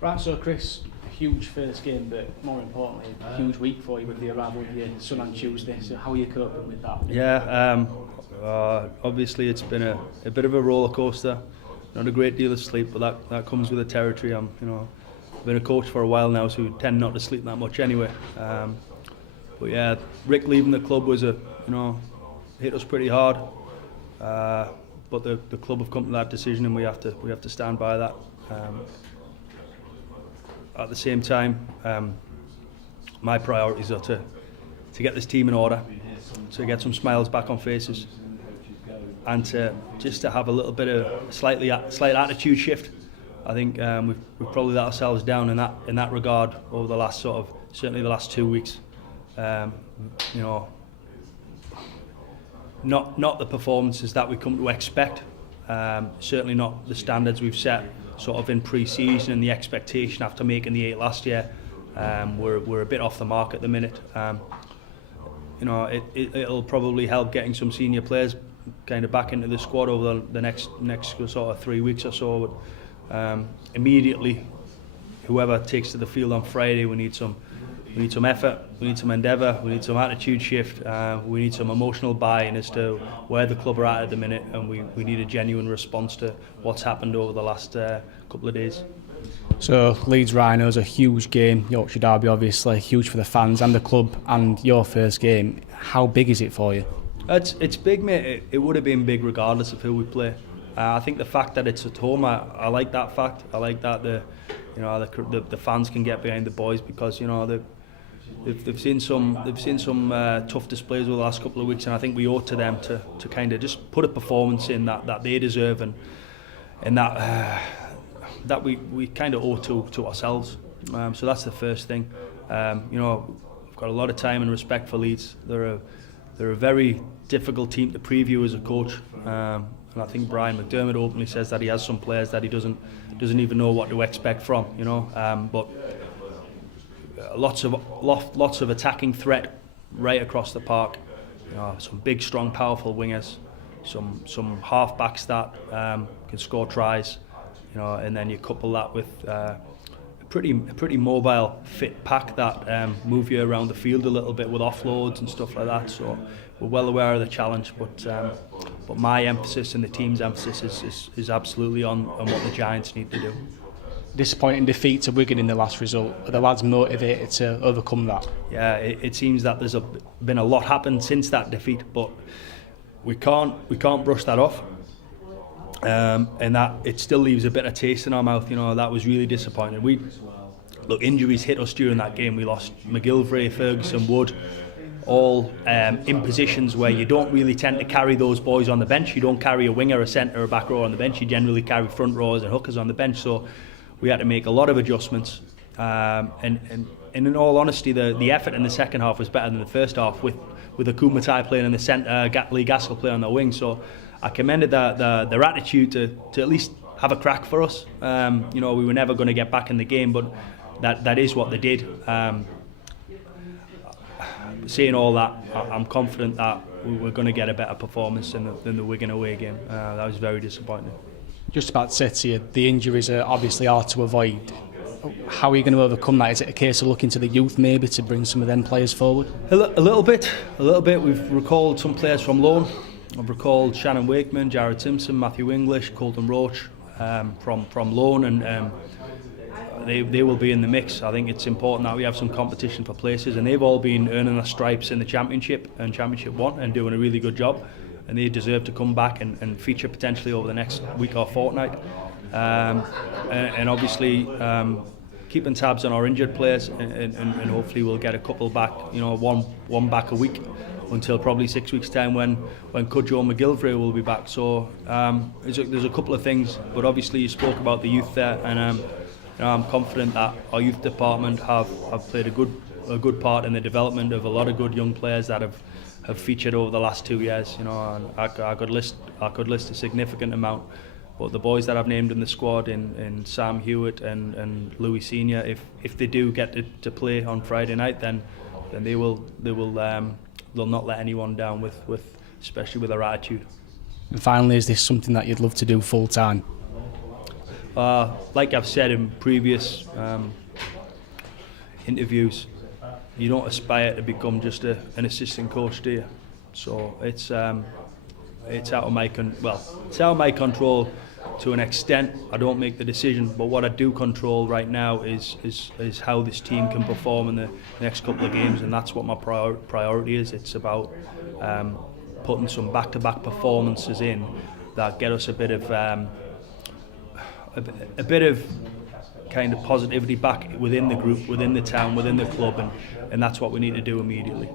Right, so Chris, huge first game, but more importantly, a huge week for you with the arrival of your son on Tuesday. So how are you coping with that? Yeah, obviously it's been a bit of a roller coaster. Not a great deal of sleep, but that comes with the territory. I've been a coach for a while now, so we tend not to sleep that much anyway. But yeah, Rick leaving the club was hit us pretty hard. But the club have come to that decision, and we have to stand by that. At the same time, my priorities are to get this team in order, to get some smiles back on faces, and to have a little bit of slight attitude shift. I think we've probably let ourselves down in that regard over the last certainly the last 2 weeks. Not the performances that we come to expect. Certainly not the standards we've set in pre-season, and the expectation after making the 8 last year. We're a bit off the mark at the minute. It'll probably help getting some senior players kind of back into the squad over the next 3 weeks or so. But immediately, whoever takes to the field on Friday, we need some effort, we need some endeavour, we need some attitude shift, we need some emotional buy-in as to where the club are at the minute, and we need a genuine response to what's happened over the last couple of days. So Leeds Rhinos, a huge game, Yorkshire derby obviously, huge for the fans and the club, and your first game. How big is it for you? It's big, mate. It would have been big regardless of who we play. I think the fact that it's at home, I like that fact. I like that the fans can get behind the boys, because they've seen some tough displays over the last couple of weeks, and I think we owe to them to kind of just put a performance in that they deserve, and that we kind of owe to ourselves. So that's the first thing. We've got a lot of time and respect for Leeds. They're a very difficult team to preview as a coach. And I think Brian McDermott openly says that he has some players that he doesn't even know what to expect from. But lots of attacking threat right across the park. Some big, strong, powerful wingers, some half-backs that can score tries. And then you couple that with a pretty mobile, fit pack that move you around the field a little bit with offloads and stuff like that. So we're well aware of the challenge, but my emphasis and the team's emphasis is absolutely on what the Giants need to do. Disappointing defeat to Wigan in the last result. Are the lads motivated to overcome that? Yeah, it seems that there's been a lot happened since that defeat, but we can't brush that off. And that it still leaves a bit of taste in our mouth. That was really disappointing. Injuries hit us during that game. We lost McGilvray, Ferguson, Wood, all in positions where you don't really tend to carry those boys on the bench. You don't carry a winger, a centre, a back row on the bench. You generally carry front rowers and hookers on the bench. So we had to make a lot of adjustments. And in all honesty, the effort in the second half was better than the first half, with Akumatai playing in the centre, Lee Gaskell playing on the wing. So I commended their attitude to at least have a crack for us. We were never going to get back in the game, but that is what they did. Saying all that, I'm confident that we're going to get a better performance than the Wigan away game. That was very disappointing. Just about to say to you, the injuries are obviously hard to avoid. How are you going to overcome that? Is it a case of looking to the youth maybe to bring some of them players forward? A little bit. We've recalled some players from loan. I've recalled Shannon Wakeman, Jared Simpson, Matthew English, Colton Roach from loan, and they will be in the mix. I think it's important that we have some competition for places, and they've all been earning their stripes in the Championship and Championship 1 and doing a really good job, and they deserve to come back and feature potentially over the next week or fortnight. And obviously keeping tabs on our injured players, and hopefully we'll get a couple back, one back a week, until probably 6 weeks' time when Cudjoe McGilvray will be back. So there's a couple of things, but obviously you spoke about the youth there, and I'm confident that our youth department have played a good part in the development of a lot of good young players that have featured over the last 2 years. And I could list a significant amount, but the boys that I've named in the squad, in Sam Hewitt and Louis Senior, if they do get to play on Friday night, then they'll not let anyone down especially with their attitude. And finally, is this something that you'd love to do full time? Like I've said in previous interviews, you don't aspire to become just an assistant coach, do you? So it's out of my control to an extent. I don't make the decision, but what I do control right now is how this team can perform in the next couple of games, and that's what my priority is. It's about putting some back-to-back performances in that get us a bit of kind of positivity back within the group, within the town, within the club, and that's what we need to do immediately.